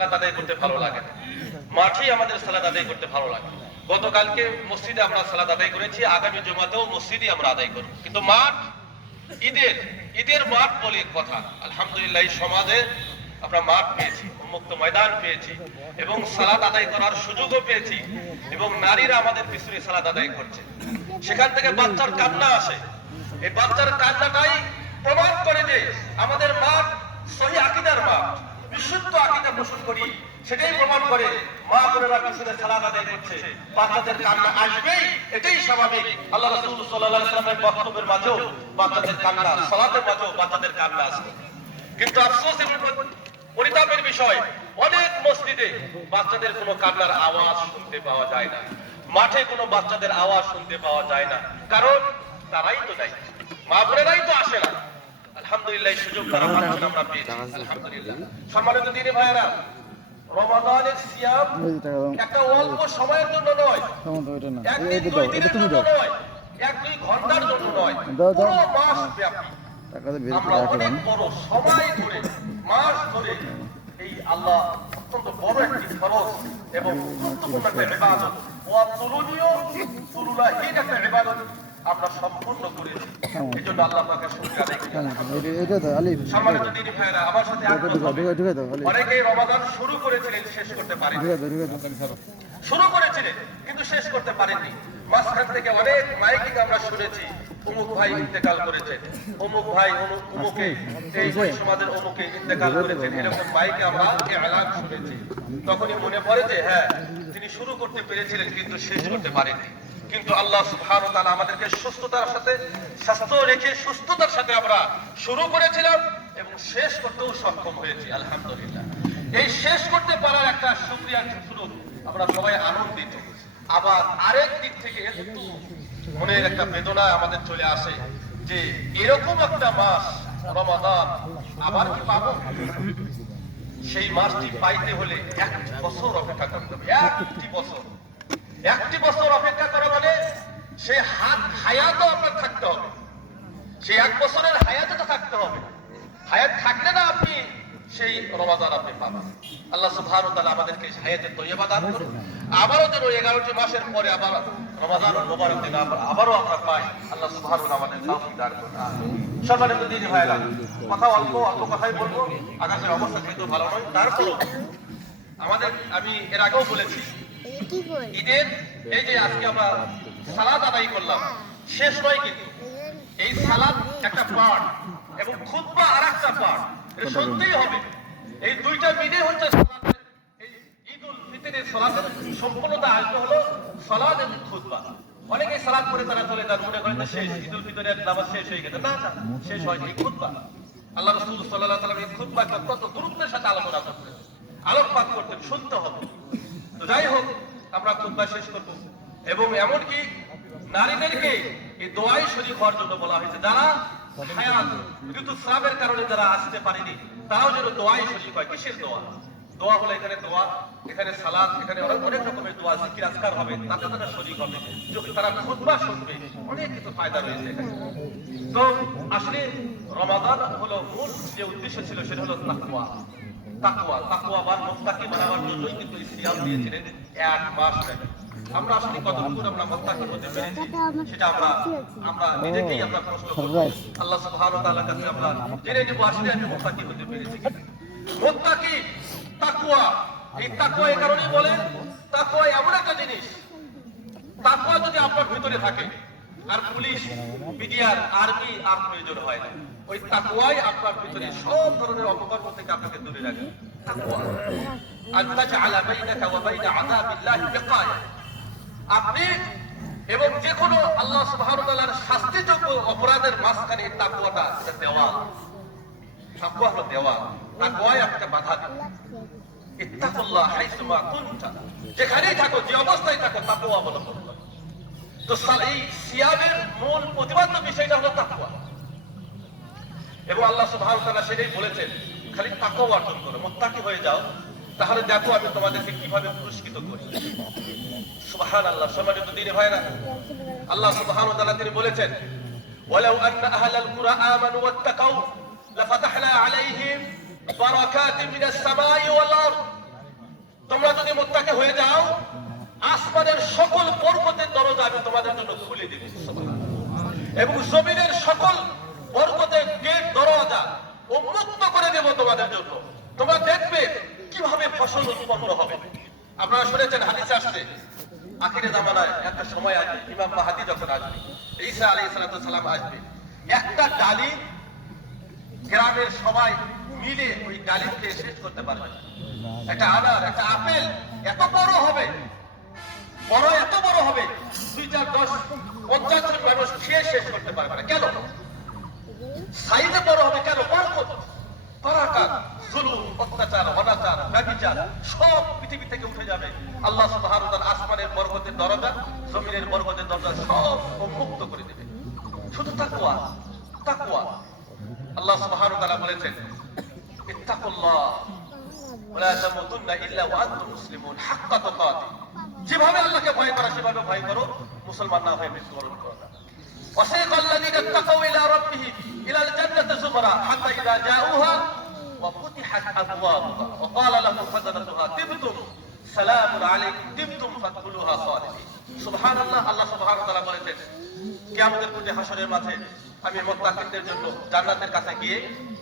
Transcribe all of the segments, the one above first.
সালাত আদায় করতে ভালো লাগে না, মাঠেই আমাদের সালাত আদায় করতে ভালো লাগে। গতকালকে মসজিদে আমরা সালাত আদায় করেছি, আগামী জুমাতেও মসজিদে আমরা আদায় করব। কিন্তু মাঠ ঈদের মাঠ বলে কথা। আলহামদুলিল্লাহ এই সমাজে আমরা মাঠ পেয়েছি, উন্মুক্ত ময়দান পেয়েছি এবং সালাত আদায় করার সুযোগও পেয়েছি এবং নারীরা আমাদের পিছনে সালাত আদায় করছে। সেখান থেকে বাচ্চার কান্না আসে, এই বাচ্চার কান্নাটাই প্রমাণ করে যে আমাদের মাঠ সহিহ আকীদার মাঠ, বিশুদ্ধ আকীদা পোষণ করি, সেটাই প্রমাণ করে মা বোনেরা পিছনে সালাত আদায় করছে। বাচ্চাদের কান্না আসবেই, এটাই স্বাভাবিক। আল্লাহ রাসূল সাল্লাল্লাহু আলাইহি ওয়াসাল্লামের বক্তব্যের মাঝেও বাচ্চাদের কান্না, সালাতের মাঝেও বাচ্চাদের কান্না আসবে। কিন্তু আফসোস এবং পরিতাপের বিষয়, অনেক মসজিদে বাচ্চাদের কোনো কান্নার আওয়াজ শুনতে পাওয়া যায় না, মাঠে কোনো বাচ্চাদের আওয়াজ শুনতে পাওয়া যায় না। কারণ তারাই তো নাই, মা বোনেরাই তো আসে না। আলহামদুলিল্লাহ এই সুযোগ তারা পাচ্ছেন, আমরা পেয়েছি আলহামদুলিল্লাহ। সম্মানিত দিনী ভাইয়েরা, রমাদানের সিয়াম একটা অল্প সময়ের জন্য নয়, একদিন দুই দিনের জন্য নয়, এক দুই ঘন্টার জন্য নয়, পুরো মাস ব্যাপী আমরা অনেক বড় সময় ধরে, মাস ধরে এই আল্লাহ অত্যন্ত বড় একটি ফরজ এবং গুরুত্বপূর্ণ একটা ইবাদত, ওয়াতুলুনিয় তুলুলাহীন একটা ইবাদত আমরা সম্পূর্ণ করেছি। এজন্য আল্লাহ পাকের শুকরিয়া আদায় করি। সম্মানিত দিনী ভাইরা, আমার সাথে অনেকেই রমাদান শুরু করেছিলেন, শেষ করতে পারেননি, শুরু করেছিলেন কিন্তু শেষ করতে পারেননি। মাঝখান থেকে অনেক মাইকিং আমরা শুনেছি, অমুক ভাই ইন্তেকাল করেছেন, অমুক ভাই অমুকে এই সমাজের অমুকে ইন্তেকাল করেছেন, এরকম মাইকে আমরা এলান শুনেছি। তখনই মনে পড়ে যে হ্যাঁ, তিনি শুরু করতে পেরেছিলেন কিন্তু শেষ করতে পারেননি। কিন্তু আল্লাহ সুবহানাহু ওয়া তাআলা আমাদেরকে সুস্থতার সাথে, স্বাস্থ্য রেখে সুস্থতার সাথে আমরা শুরু করেছিলাম এবং শেষ করতেও সক্ষম হয়েছি আলহামদুলিল্লাহ। এই শেষ করতে পারার একটা শুকরিয়ার স্বরূপ আমরা সবাই আনন্দিত। আবার আরেক দিক থেকে একটু মনের একটা বেদনা আমাদের চলে আসে যে এরকম একটা মাস রমাদান আবার কি পাবো? সেই মাসটি পাইতে হলে 1 বছর অপেক্ষা করতে হবে। 1 বছর অপেক্ষা করা মানে সে হায়াতও আপনার থাকতে হবে, সেই 1 বছরের হায়াতও তো থাকতে হবে। হায়াত থাকলে না আপনি সেই রমাদান আপনি পাবেন। আল্লাহ সুবহানাহু ওয়া তাআলা আমাদেরকে হায়াতে তয়্যিবা দান করুন। আবারও যেন 11টি মাসের পরে আবার রমাদানুল মুবারক দিন আবারও আমরা পাই। আল্লাহ সুবহানাহু ওয়া তাআলা আমাদের তৌফিক দান করুন। সম্মানিত দিনী ভাইরা, কথা অল্প কথাই বলবো, আকাশের অবস্থা কিন্তু ভালো নয়। তারপর আমি এর আগেও বলেছি, ঈদের এই যে আজকে আমরা সালাত আদায় করলাম, শেষ নয় কিন্তু এই সালাত একটা পার্ট এবং খুতবা আরেকটা পার্ট, এটা শুনতেই হবে। এই দুইটা মিলে হচ্ছে সালাতের, এই ঈদুল ফিতরের সালাতের সম্পূর্ণতা আসবে হলো সালাত এবং খুতবা। অনেকেই সালাত করে তারা চলে যান, মনে করেন শেষ, ঈদুল ফিতরের নামাজ শেষ হয়ে গেছে। না, শেষ হয়নি, এই খুতবা। আল্লাহ রাসূল সাল্লাল্লাহু আলাইহি ওয়াসাল্লাম এই খুতবাকে কত গুরুত্বের সাথে আলোচনা করতেন, আলোকপাত করতেন, শুনতে হবে। তো যাই হোক, আমরা খুতবা শেষ করব এবং এমনকি নারীদেরকে এই দোয়ায় শরীক হওয়ার জন্য বলা হয়েছে। যারা হায়াত ঋতুস্রাবের কারণে যারা আসতে পারেনি, তারাও যেন দোয়ায় শরীক হয়। কিসের দোয়া? দোয়া হলো এখানে দোয়া, এখানে সালাত, এখানে অনেক রকমের দোয়া, জিকির আজকার হবে, তাতে তারা শরীক হবে। যখন তারা খুতবা শুনবে, অনেক কিছু ফায়দা রয়েছে এখানে। তো আসলে রমাদান হলো মূল যে উদ্দেশ্য ছিল সেটা হলো তাকওয়াবান মুত্তাকি বানাবার জন্যই কিন্তু সিয়াম দিয়েছিলেন 1 মাস ধরে। আমরা আসলে কতটুকু আমরা মুত্তাকি হতে পেরেছি সেটা আমরা নিজেকেই আমরা প্রশ্ন করব। আল্লাহ সুবহানাহু ওয়া তাআলার কাছে আমরা জেনে নেব আসলে আমি মুত্তাকি হতে পেরেছি কিনা। মুত্তাকি, তাকওয়া, এই তাকওয়া এই কারণেই বলেন, তাকওয়া এমন একটা জিনিস, তাকওয়া যদি আপনার ভিতরে থাকে আর পুলিশ, মিডিয়ার, আর্মি আর প্রয়োজন হয় না। ওই তাকওয়াই আপনার ভিতরে সব ধরনের অপকর্ম থেকে আপনাকে দূরে রাখে। তাকওয়া আল্লাহ বাইনাকা ওয়া বাইনা আযাবিল্লাহি বিকায়া, আপনি এবং যে কোনো আল্লাহ সুবহানাহু ওয়া তাআলার শাস্তিযোগ্য অপরাধের মাঝখানে তাকওয়াটা দেওয়াল। তাকওয়া হলো দেওয়াল, তাকওয়াই আপনাকে বাধা দেবে। ইত্তাকুল্লাহ হাইসুমা কুনতা, যেখানেই থাকো, যে অবস্থায় থাকো, তাকওয়া অবলম্বন করো। তো এই সিয়ামের মূল প্রতিপাদ্য বিষয়টা হলো তাকওয়া এবং আল্লাহ সুবহানাহু ওয়া তাআলা সেটাই বলেছেন, খালি তাকওয়া অর্জন করো, মুত্তাকি হয়ে যাও, তাহলে দেখো আমি তোমাদেরকে কিভাবে পুরস্কৃত করি। সুবহানাল্লাহ। সম্মানিত দিনী ভাইরা, আল্লাহ সুবহানাহু ওয়া তাআলা তিনি বলেছেন, ওয়ালাউ আন্না আহলাল কুরা আমানু ওয়াত্তাকাউ লাফাতাহনা আলাইহিম বারাকাতিন মিনাস সামাই ওয়াল আরদ আসমানের সকল বরকতের দরজা আমি তোমাদের জন্য খুলে দেব এবং জমিনের সকল বরকতের গেট দরজা উন্মুক্ত করে দেব তোমাদের জন্য। তোমরা দেখবে কিভাবে ফসল উৎপন্ন হবে। আপনারা শুনেছেন হাদিসে আসছে আখিরে জামানায় একটা সময় আসবে, ইমাম মাহদী যখন আসবে, ঈসা আলাইহিস সালাম আসবে, একটা ডালিম গ্রামের সবাই মিলে ওই ডালিম খেয়ে শেষ করতে পারবে না। একটা আনার, একটা আপেল এত বড় হবে, বড় এত বড় হবে, 2, 4, 10, 50 জন মানুষ খেয়ে শেষ করতে পারবে না। কেন? সাইজে বড় হবে কেন? বরকত, বারাকাত, জুলুম, অত্যাচার, অনাচার, ব্যভিচার সব পৃথিবী থেকে উঠে যাবে। আল্লাহ সুবহানাহু ওয়া তাআলা আসমানের বরকতের দরজা, জমিনের বরকতের দরজা সব মুক্ত করে দেবে। শুধু তাকওয়া, তাকওয়া। আল্লাহ সুবহানাহু ওয়া তাআলা বলেছেন, ইত্তাকুল্লাহ ওয়া লা তামুতুন্না ইল্লা ওয়া আনতুম মুসলিমুন হাক্কা তুকাতিহ। যেভাবে আল্লাহকে ভয় করা সেভাবে ভয় করো, মুসলমান না হয়ে মৃত্যুবরণ করো না। وسيق الذين اتقوا إلى ربهم إلى الجنة زمرا حتى إذا جاءوها وفتحت أبوابها وقال لهم خزنتها طبتم سلام عليكم طبتم فادخلوها خالدين। সুবহানাল্লাহ। আল্লাহ সুবহানাহু ওয়া তাআলা বলেছেন, কিয়ামতের দিনে হাশরের মাঠে আমি মুত্তাকিনদের জন্য জান্নাতের কাছে গিয়ে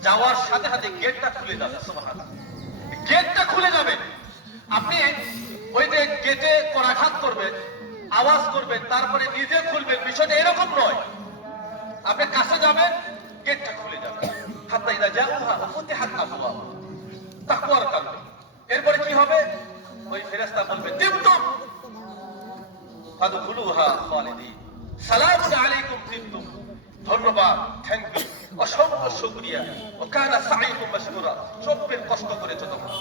যাওয়ার সাথে সাথে গেটটা খুলে যাবে। সুবহানাল্লাহ, গেটটা খুলে যাবে। আপনি ওই যে গেটে করাঘাত করবেন, আওয়াজ করবেন, তারপরে নিজে খুলবেন, বিষয়টা এরকম নয়। আপনি কাছে যাবেন, গেটটা খুলে যাবে। হাত্তা ইযা জাউহা ওয়া ফুতিহাত আবওয়াব, তাকওয়ার কারণে। এরপরে কি হবে? ওই ফেরেশতা বলবে, তিবতুম ফাদখুলুহা খালিদিন সালামুন আলাইকুম তিবতুম। ধন্যবাদ, থ্যাংক ইউ, অসংখ্য শুকরিয়া। ওয়া কানা সাঈকুম মাশকুরা। চব্বিশ কষ্ট করেছো তোমরা,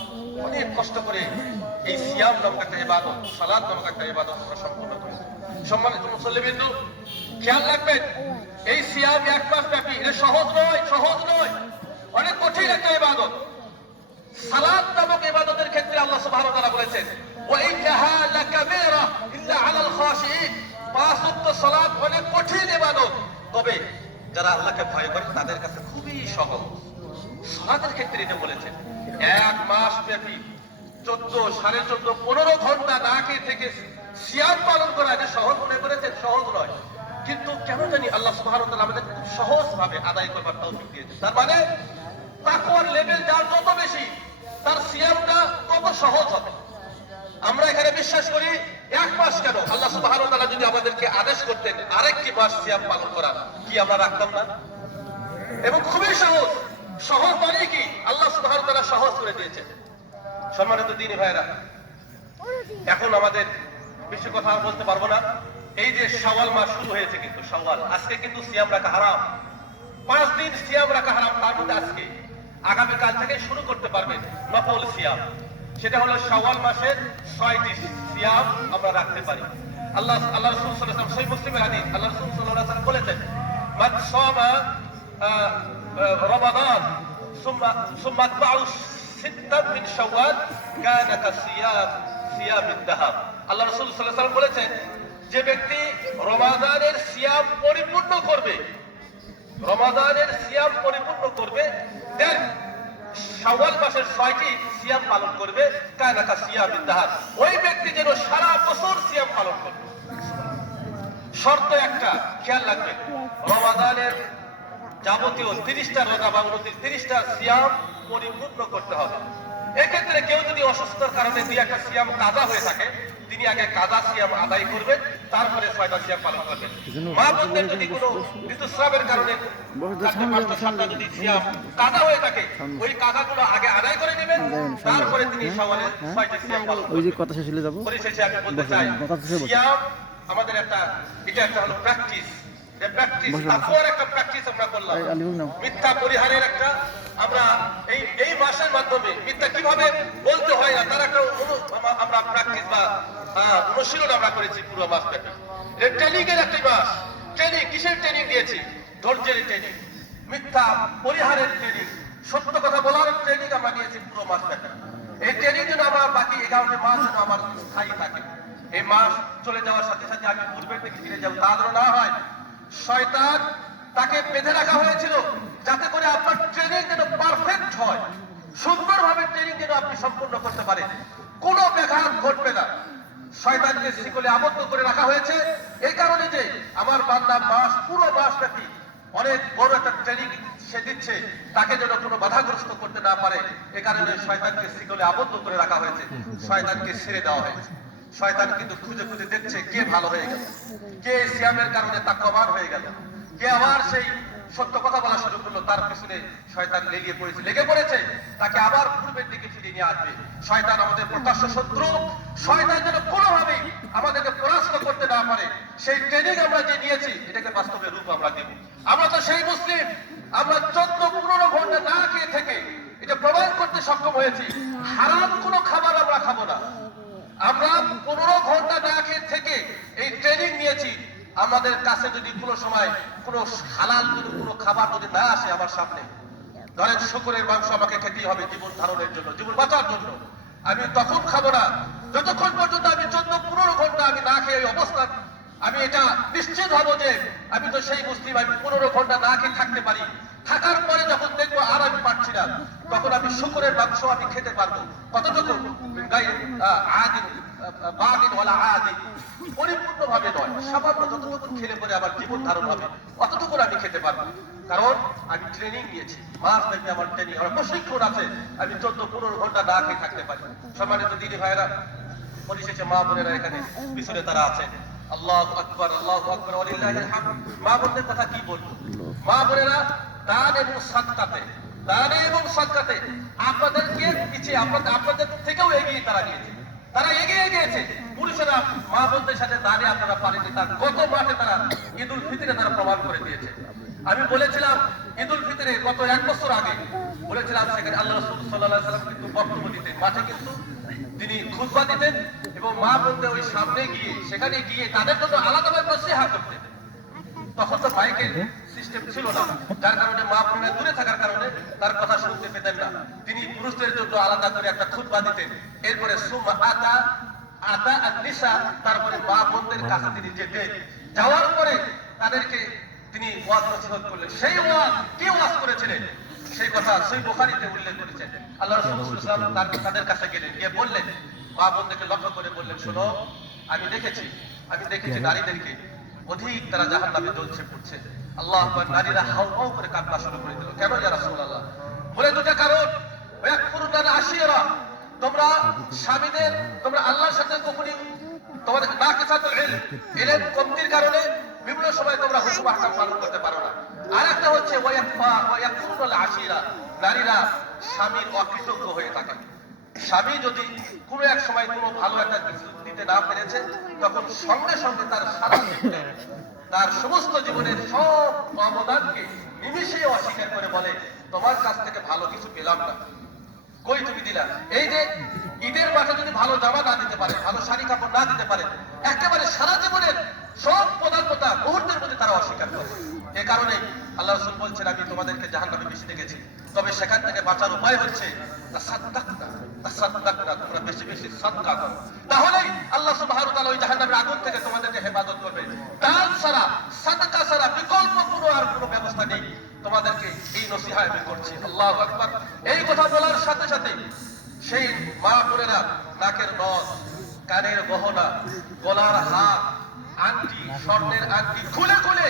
অনেক কষ্ট করে এই সিয়াম নামক একটা ইবাদত, সালাত নামক একটা ইবাদত তোমরা সম্পূর্ণ করেছো। সম্মানিত মুসল্লিবৃন্দ, খেয়াল রাখবেন, এই সিয়াম 1 মাস ব্যাপী, এটা সহজ নয়, সহজ নয়, অনেক কঠিন একটা ইবাদত। সালাত নামক ইবাদতের ক্ষেত্রে আল্লাহ সুবহানাহু ওয়া তাআলা বলেছেন, ওয়া ইন্নাহা লাকাবীরা ইল্লা আলাল খাশিঈন। 5 ওয়াক্ত সালাত অনেক কঠিন ইবাদত, তবে যারা আল্লাহকে ভয় করে তাদের কাছে খুবই সহজ। সালাতের ক্ষেত্রে এটা বলেছেন 1 মাস ব্যাপী 14, 14.5, 15 ঘন্টা না খেয়ে থেকে সিয়াম পালন করা যে সহজ মনে করেছেন, সহজ নয়। কিন্তু কেন জানি আল্লাহ সুবহানাহু ওয়া তাআলা আমাদের খুব সহজ ভাবে আদায় করবার তৌফিক দিয়েছেন। তার মানে তাকওয়ার লেভেল যার যত বেশি, তার সিয়ামটা তত সহজ হবে। আমরা এখানে বিশ্বাস করি 1 মাস কেন, আল্লাহ সুবহানাহু ওয়া তাআলা যদি আমাদেরকে আদেশ করতেন আরেকটি মাস সিয়াম পালন করার, কি আমরা রাখতাম না? এবং খুবই সহজ। সহজ মানে কি? আল্লাহ সুবহানাহু ওয়া তাআলা সহজ করে দিয়েছেন। সম্মানিত দিনী ভাইরা, এখন আমাদের বেশি কথা বলতে পারবো না। এই যে শাওয়াল মাস শুরু হয়েছে, কিন্তু শাওয়াল, আজকে কিন্তু সিয়াম রাখা হারাম। 5 দিন সিয়াম রাখা হারাম। তার মধ্যে আজকে আগামীকাল থেকে শুরু করতে পারবেন নফল সিয়াম। সেটা হলো শাওয়াল মাসের 6টি সিয়াম আমরা রাখতে পারি। আল্লাহ রাসূল সাল্লাল্লাহু আলাইহি ওয়াসাল্লাম, সহিহ মুসলিমের হাদিস, আল্লাহ রাসূল সাল্লাল্লাহু আলাইহি ওয়াসাল্লাম বলেছেন, মান সামা রমাদান সুম্মা আতবাউ সিত্তান মিন শাওয়াল কানা সিয়ামিদ দাহাব। আল্লাহ রাসূল সাল্লাল্লাহু আলাইহি ওয়াসাল্লাম বলেছেন, যে ব্যক্তি রমাদানের সিয়াম পরিপূর্ণ করবে, রমাদানের সিয়াম পরিপূর্ণ করবে, দেন শাওয়াল মাসের 6টি সিয়াম পালন করবে, কানা সিয়ামিদ দাহাব, ওই ব্যক্তি যেন সারা বছর সিয়াম পালন করবে। শর্ত একটা, খেয়াল রাখবেন, রমাদানের যাবতীয় 30টা রোজা বা 30টা সিয়াম পরিপূর্ণ করতে হবে। এক্ষেত্রে কেউ যদি অসুস্থতার কারণে 2-1টা সিয়াম কাজা হয়ে থাকে, তিনি আগে কাজা সিয়াম আদায় করবেন, তারপরে 6টা সিয়াম পালন করবেন। মা বোনদের যদি কোনো ঋতুস্রাবের কারণে 4-5টা যদি সিয়াম কাজা হয়ে থাকে, ওই কাজাগুলো আগে আদায় করে নেবেন, তারপরে তিনি শাওয়ালের 6টি সিয়াম পালন করবেন। ওই যে কথা শেষ হলে যাব। পরিশেষে আমি বলতে চাই, সিয়াম আমাদের একটা, এটা একটা হলো প্র্যাকটিস। যে প্র্যাকটিস, তাকওয়ার একটা প্র্যাকটিস আমরা করলাম। মিথ্যা পরিহারের একটা, আমরা এই মাসের মাধ্যমে মিথ্যা কিভাবে বলতে হয় না তার একটা আমরা প্র্যাকটিস বা অনুশীলন আমরা করেছি পুরো মাস ব্যাপী। ট্রেনিং এর একটা মাস। ট্রেনিং কিসের ট্রেনিং দিয়েছি? ধৈর্যের ট্রেনিং, মিথ্যা পরিহারের ট্রেনিং, সত্য কথা বলার ট্রেনিং আমরা নিয়েছি পুরো মাস ব্যাপী। এই ট্রেনিং যেন আমার বাকি 11টি মাস যেন আমার স্থায়ী থাকে। এই মাস চলে যাওয়ার সাথে সাথে আমি পূর্বের দিকে ফিরে যাবো, তা যেন না হয়। শয়তান তাকে বেঁধে রাখা হয়েছিল যাতে করে আপনার ট্রেনিং যেন পারফেক্ট হয়, সুন্দরভাবে ট্রেনিং যেন আপনি সম্পূর্ণ করতে পারেন, কোনো ব্যাঘাত ঘটবে না। শয়তানকে শিকলে আবদ্ধ করে রাখা হয়েছে। এই কারণে যে আমার বান্দা পুরো মাস ব্যাপী অনেক বড় একটা ট্রেনিং সে দিচ্ছে, তাকে যেন কোনো বাধাগ্রস্ত করতে না পারে, এ কারণে শয়তানকে শিকলে আবদ্ধ করে রাখা হয়েছে, শয়তানকে ছেড়ে দেওয়া হয়েছে। শয়তান কিন্তু খুঁজে খুঁজে দেখছে কে ভালো হয়ে গেল, কে সিয়ামের কারণে তাকওয়াবান হয়ে গেল, কে আবার সেই সত্য কথা বলা শুরু করলো, তার পিছনে শয়তান লেগে পড়েছে, তাকে আবার পূর্বের দিকে ফিরিয়ে নিয়ে আসবে। শয়তান আমাদের প্রকাশ্য শত্রু। শয়তান যেন কোনোভাবেই আমাদেরকে পরাস্ত করতে না পারে, সেই ট্রেনিং আমরা যে নিয়েছি এটাকে বাস্তবে রূপ আমরা দেব। আমরা তো সেই মুসলিম, আমরা 14-15 ঘন্টা না খেয়ে থেকে এটা প্রমাণ করতে সক্ষম হয়েছি হারাম কোনো খাবার আমরা খাবো না। আমরা 15 ঘন্টা না খেয়ে থেকে এই ট্রেনিং নিয়েছি। আমাদের কাছে যদি কোনো সময় কোনো হালাল কোনো খাবার যদি না আসে আমার সামনে, ধরেন শুকরের মাংস আমাকে খেতেই হবে জীবন ধারণের জন্য, জীবন বাঁচার জন্য, আমি তখন খাবো না যতক্ষণ পর্যন্ত আমি 14-15 ঘন্টা আমি না খেয়ে এই অবস্থা, আমি এটা নিশ্চিত হবো যে আমি তো সেই মুসলিম, আমি 15 ঘন্টা না খেয়ে থাকতে পারি। থাকার পরে যখন দেখবো আর আমি পারছি না, তখন আমি শুকরের মাংস আমি খেতে পারবো। কতটুকু পরিপূর্ণভাবে নয়, সামান্য যতটুকু খেলে পরে আবার জীবন ধারণ হবে অতটুকু আমি খেতে পারবো, কারণ আমি ট্রেনিং নিয়েছি। মাস ব্যাপী আমার ট্রেনিং, আমার প্রশিক্ষণ আছে, আমি 14-15 ঘন্টা না খেয়ে থাকতে পারি। সম্মানিত দিদি ভাইরা, পরিশেষে মা বোনেরা এখানে পিছনে তারা আছেন, আল্লাহু আকবার, আল্লাহু আকবার, ওয়ালিল্লাহিল হামদ। মা বোনদের কথা কি বলবো? মা বোনেরা দান এবং সাদকাতে আপনাদেরকে পিছিয়ে, আপনাদের থেকেও এগিয়ে তারা এগিয়ে গিয়েছে। পুরুষেরা মা বোনদের সাথে দাঁড়িয়ে আপনারা পারেনি, তার গত মাঠে তারা ঈদুল ফিতরে তারা প্রমাণ করে দিয়েছে। আমি বলেছিলাম ঈদুল ফিতরে গত 1 বছর আগে বলেছিলাম, সেখানে আল্লাহ রাসূল সাল্লাল্লাহু আলাইহি ওয়াসাল্লাম কিন্তু বক্তব্য দিতেন, মাঠে কিন্তু তিনি খুতবা দিতেন এবং মা বোনদের ওই সামনে গিয়ে সেখানে গিয়ে তাদের জন্য আলাদাভাবে নসিহত করতেন। তখন তো মাইকের সিস্টেম ছিল না, যার কারণে মা বোনের দূরে থাকার কারণে তার কথা শুনতে পেতেন না। তিনি পুরুষদের জন্য আলাদা করে একটা খুতবা দিতেন। এরপরে তারপরে মা বোনদের কাছে তিনি যেতেন, যাওয়ার পরে তাদেরকে তিনি ওয়াজ নসিহত করলেন। সেই ওয়াজ কি ওয়াজ করেছিলেন সেই কথা সহিহ বুখারীতে উল্লেখ করেছেন। আল্লাহ রাসূল সাল্লাল্লাহু আলাইহি ওয়াসাল্লাম তাদের কাছে গেলেন, গিয়ে বললেন, মা বোনদেরকে লক্ষ্য করে বললেন, শোনো, আমি দেখেছি নারীদেরকে অধিক তারা জাহান্নামে জ্বলছে পড়ছে। আল্লাহু আকবার। নারীরা হাউ হাউ করে কান্না শুরু করে দিল। কেন ইয়া রাসূলুল্লাহ? বলে দুটো কারণ। ওয়াকফুরুনা আশিরা, তোমরা স্বামীদের, তোমরা আল্লাহর সাথে কখনই তোমাদের নাকিসাতুল ইলম কমতির কারণে বিভিন্ন সময় তোমরা হুকুম আহকাম পালন করতে পারো না। আর একটা হচ্ছে ওয়াকফুরুনা আশিরা, নারীরা স্বামীর অকৃতজ্ঞ হয়ে থাকে। স্বামী যদি কোনো এক সময় কোনো ভালো একটা কিছু দিতে না পেরেছে, তখন সঙ্গে সঙ্গে তার সারা জীবনে, তার সমস্ত জীবনের সব অবদানকে নিমিষে অস্বীকার করে বলে, তোমার কাছ থেকে ভালো কিছু পেলাম না, কই তুমি দিলা। এই যে ঈদের মাঠে যদি ভালো জামা না দিতে পারে, ভালো শাড়ি কাপড় না দিতে পারে, একেবারে সারা জীবনের সব প্রধানতা মুহূর্তের মধ্যে তারা অস্বীকার করে। এ কারণে আল্লাহ রাসূল বলছেন, আমি তোমাদেরকে জাহান্নামে বেশি দেখেছি, তবে সেখান থেকে বাঁচার উপায় হচ্ছে তোমরা বেশি বেশি সাদকা করো, তাহলেই আল্লাহ সুবহানাহু ওয়া তাআলা ওই জাহান্নামের আগুন থেকে তোমাদেরকে হেফাজত করবে। দান ছাড়া, সাদকা ছাড়া বিকল্প কোনো ব্যবস্থা নেই। তোমাদেরকে এই নসিহত আমি করছি। আল্লাহু আকবার। এই কথা বলার সাথে সাথে সেই মা বোনেরা নাকের নথ, কানের গহনা, গলার হার, আংটি, স্বর্ণের আংটি খুলে খুলে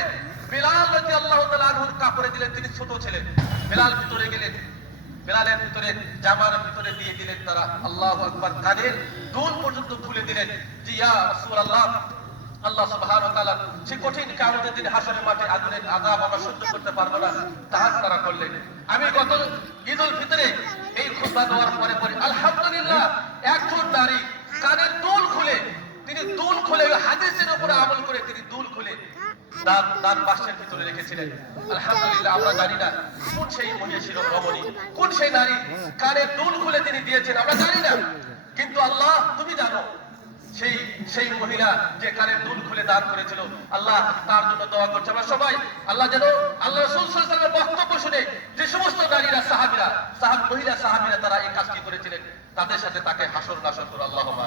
বিলাল রাদিয়াল্লাহু তাআলা আনহুর কাপড়ে দিলেন। তিনি ছোট ছিলেন, বিলাল ভিতরে গেলেন, বিলালের ভিতরে জামার ভিতরে দিয়ে দিলেন তারা। আল্লাহু আকবার। কানের দুল পর্যন্ত খুলে দিলেন। জি ইয়া রাসূলুল্লাহ, আল্লাহ সুবহানাহু ওয়া তাআলা সেই কঠিন কিয়ামতের দিন হাসরের মাঠে আগুনের আযাব আমরা সহ্য করতে পারবো না, তাহার তারা করলেন। আমি গত ঈদুল ফিতরে এই খুতবা দেওয়ার পরে আলহামদুলিল্লাহ একজন নারী কানের দুল খুলে, তিনি দুল খুলে হাদিসের উপরে আমল করে তিনি দুল খুলে দান বাক্সের ভিতরে রেখেছিলেন। আলহামদুলিল্লাহ। আমরা জানি না কোন সেই মহিষীর রমণী, কোন সেই নারী কানের দুল খুলে তিনি দিয়েছেন, আমরা জানি না, কিন্তু আল্লাহ তুমি জানো। সেই মহিলা যে কানের দুল খুলে দান করেছিল, আল্লাহ তার জন্য দোয়া করছে আমরা সবাই। আল্লাহ যেন আল্লাহ রাসূল সাল্লাল্লাহু আলাইহি ওয়াসাল্লামের বক্তব্য শুনে যে সমস্ত নারীরা মহিলা সাহাবীরা তারা এই কাজটি করেছিলেন, তাদের সাথে তাকে হাসর নাসর করো। আল্লাহুম্মা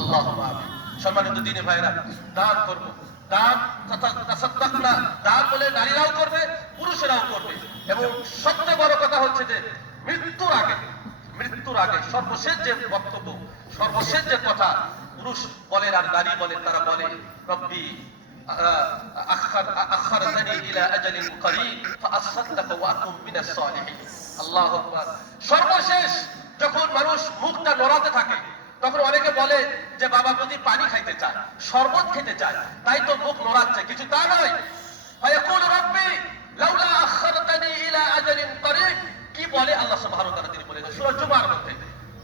আল্লাহুম্মা আমিন। সম্মানিত দিনী ভাইরা, দান করব, দান তাসাদদাকনা, দান বলে নারীরাও করবে, পুরুষেরাও করবে। এবং সবচেয়ে বড় কথা হচ্ছে যে মৃত্যুর আগে সর্বশেষ যে বক্তব্য, সর্বশেষ যে কথা পুরুষ বলেন আর নারী বলেন, তারা বলে রব্বি আখখারতানি ইলা আজালিন করিব ফাআসাদদাক ওয়া আকুম মিনাস সালিহিন। আল্লাহু আকবার। সর্বশেষ যখন মানুষ মুখটা নড়াতে থাকে, তখন অনেকে বলে যে বাবা যদি পানি খাইতে চায়, শরবত খেতে চায়, তাই তো মুখ নড়াচ্ছে, কিছু তা নয়। ফায়াকুলু রব্বি লাউলা আখখারতানি ইলা আজালিন করিব। কি বলে আল্লাহ সুবহানাহু ওয়া তাআলা, তিনি বলেন সূরা জুমার মধ্যে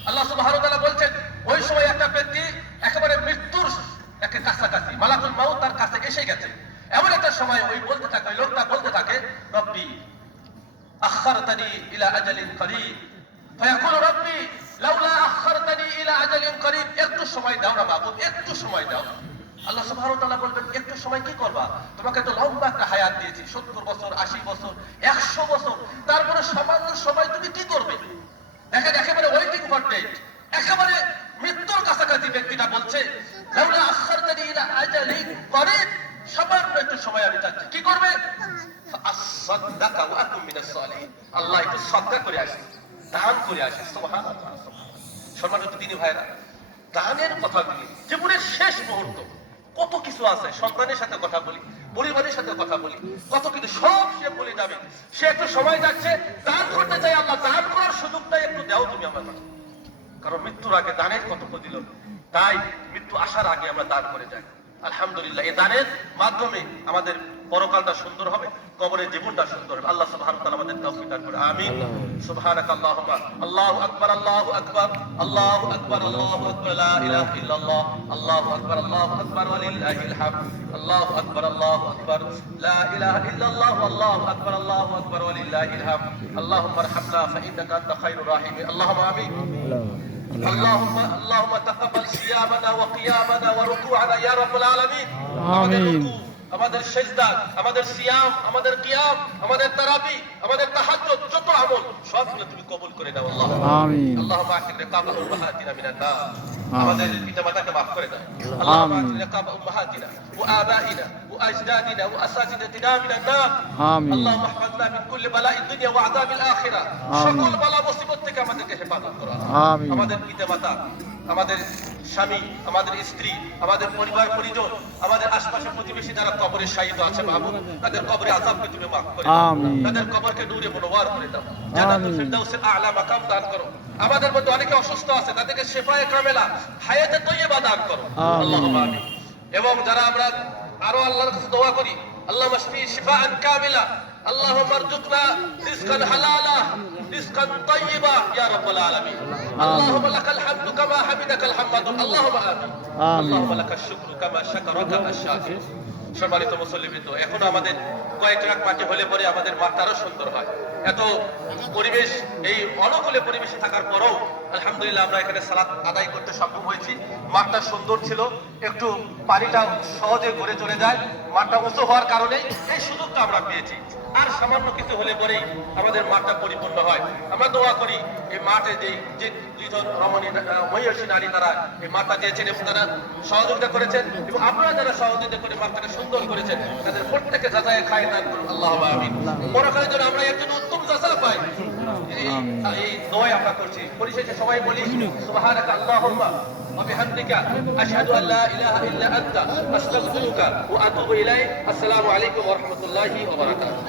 আল্লাহ সুবহানাহু ওয়া তাআলা বলছেন, ওই সময় একটা ব্যক্তি একেবারে মৃত্যুর একটা কাছাকাছি, মালাকুল মাউত তার কাছে এসে গেছে। এমন একটা সময় ওই বলতে থাকে, ওই লোকটা বলতে থাকে রব্বি আখখারতানি ইলা আজালিন করিব। ফায়াকুলু রব্বি লাউলা আখখারতানি ইলা আজালিন করিব। একটু সময় দাও না মাবুদ, একটু সময় দাও। আল্লাহ সুবহানাহু ওয়া তাআলা বলবেন একটু সময় কি করবা, তোমাকে তো লম্বা একটা হায়াত দিয়েছি, 70 বছর, 80 বছর, 100 বছর, তারপরে সামান্য সময় তুমি কি করবে? দেখেন একেবারে ওয়েটিং ফর ডেথ, একেবারে মৃত্যুর কাছাকাছি ব্যক্তিটা বলছে লাউলা আখখারতানি ইলা আজালিন করিব, সামান্য একটু সময় আমি চাচ্ছি, কি করবে? ফাআসাদদাকা ওয়া আকুম মিনাস সালিহিন। আল্লাহ একটু সাদকা করে আসে, দান করে আসে। সুবহানাল্লাহ। সম্মানিত দিনী ভাইরা, দানের কথা বলি, জীবনের শেষ মুহূর্ত কত কিছু আছে, সন্তানের সাথে কথা বলি, পরিবারের সাথে কথা বলি, কত কিছু সব সে বলে যাবে। সে একটু সময় যাচ্ছে, দান করতে চাই, আল্লাহ দান করার সুযোগটা একটু দাও তুমি আমার কাছে। কারণ মৃত্যুর আগে দানের কত ফজিলত, তাই মৃত্যু আসার আগে আমরা দান করে যাই। আলহামদুলিল্লাহ, এই দানের মাধ্যমে আমাদের পরকালটা সুন্দর হবে, কবরের জীবনটা সুন্দর হবে। আল্লাহ সুবহানাহু ওয়া তাআলা আমাদের তৌফিক দান করে, আমিন। সুবহানাকা আল্লাহুম্মা, আল্লাহু আকবার, আল্লাহু আকবার, আল্লাহু আকবার, আল্লাহু আকবার, লা ইলাহা ইল্লাল্লাহ, আল্লাহু আকবার, আল্লাহু আকবার ওয়া লিল্লাহিল হামদ, আল্লাহু আকবার, আল্লাহু আকবার, লা ইলাহা ইল্লাল্লাহ, আল্লাহু আকবার, আল্লাহু আকবার ওয়া লিল্লাহিল হামদ। আল্লাহুম্মা আরহামনা ফাইন্নাকা আনতা খায়রুর রাহিমিন। আল্লাহুম্মা আমিন। اللهم تقبل صيامنا وقيامنا وركوعنا يا رب العالمين. آمين. আমাদের সিজদা, আমাদের সিয়াম, আমাদের কিয়াম, আমাদের তারাবি, আমাদের তাহাজ্জুদ, যত আমল সবগুলো তুমি কবুল করে দাও আল্লাহ। আমিন। আল্লাহুম্মা আখির রিকাবা উম্মাহাতিনা মিনান নার। আমাদের পিতামাতাকে মাফ করে দাও। আল্লাহুম্মা আখির রিকাবা উম্মাহাতিনা ওয়া আবাইনা ওয়া আজদাদিনা ওয়া আসাতিদাতিনা মিনান নার। আমিন। আল্লাহুম্মা ইহফাযনা মিন কুল্লি বালাইদ দুনিয়া ওয়া আযাবিল আখিরাহ। সকল বালা মুসিবত থেকে আমাদেরকে হেফাজত করো। আমিন। আমাদের পিতামাতা, আমাদের স্বামী, আমাদের স্ত্রী, আমাদের পরিবার পরিজন, আমাদের আশপাশের প্রতিবেশী যারা কবরে শায়িত আছে মাহবুব, তাদের কবরে আযাবকে তুমি মাফ করে দাও। তাদের কবরকে নূরে মুনওয়ার করে দাও। জান্নাতুল ফিরদাউসের আ'লা মাকাম দান করো। আমাদের মধ্যে অনেকে অসুস্থ আছে, তাদেরকে শিফায়ে কামেলা, হায়াতে তয়্যিবা দান করো। আল্লাহুম্মা আমিন। এবং যারা আমরা আরো আল্লাহর কাছে দোয়া করি, আল্লাহুম্মা শফি শিফাআন কামিলা, اللهم ارزقنا رزقا حلالا رزقا طيبا يا رب العالمين. اللهم لك الحمد كما حمدك الحمد. اللهم آمين. اللهم لك الشكر كما شكرك الشاكر. সম্মানিত মুসল্লিবৃন্দ, এখন আমাদের কয়েক লাখ মাটি হলে পরে আমাদের মাঠটা আরো সুন্দর হয়। এত পরিবেশ, এই অনুকূলে পরিবেশে থাকার পরেও আলহামদুলিল্লাহ আমরা এখানে সালাত আদায় করতে সক্ষম হয়েছি। মাঠটা সুন্দর ছিল, একটু পানিটা সহজে ঘুরে চলে যায়, মাঠটা উঁচু হওয়ার কারণে এই সুযোগটা আমরা পেয়েছি। আর সামান্য কিছু হলে পরেই আমাদের মাঠটা পরিপূর্ণ হয়। আমরা দোয়া করি এই মাঠে যে দুইজন রমণী মহিষী নারী তারা এই মাঠটা দিয়েছেন এবং তারা সহযোগিতা করেছেন, এবং আপনারা যারা সহযোগিতা করে মাঠটাকে সুন্দর করেছেন, তাদের প্রত্যেকে যাচাই খায় দান করুন। আল্লাহুম্মা আমিন। পরকালের জন্য আমরা একজন উত্তম যাচা পাই, এই দোয়া আমরা করছি। পরিশেষে সবাই বলি সুবহানাকা আল্লাহুম্মা ওয়া বিহামদিকা আশহাদু আল লা ইলাহা ইল্লা আনতা আস্তাগফিরুকা ওয়া আতুবু ইলাইক। আসসালামু আলাইকুম ওয়া রাহমাতুল্লাহি ওয়া বারাকাতুহু।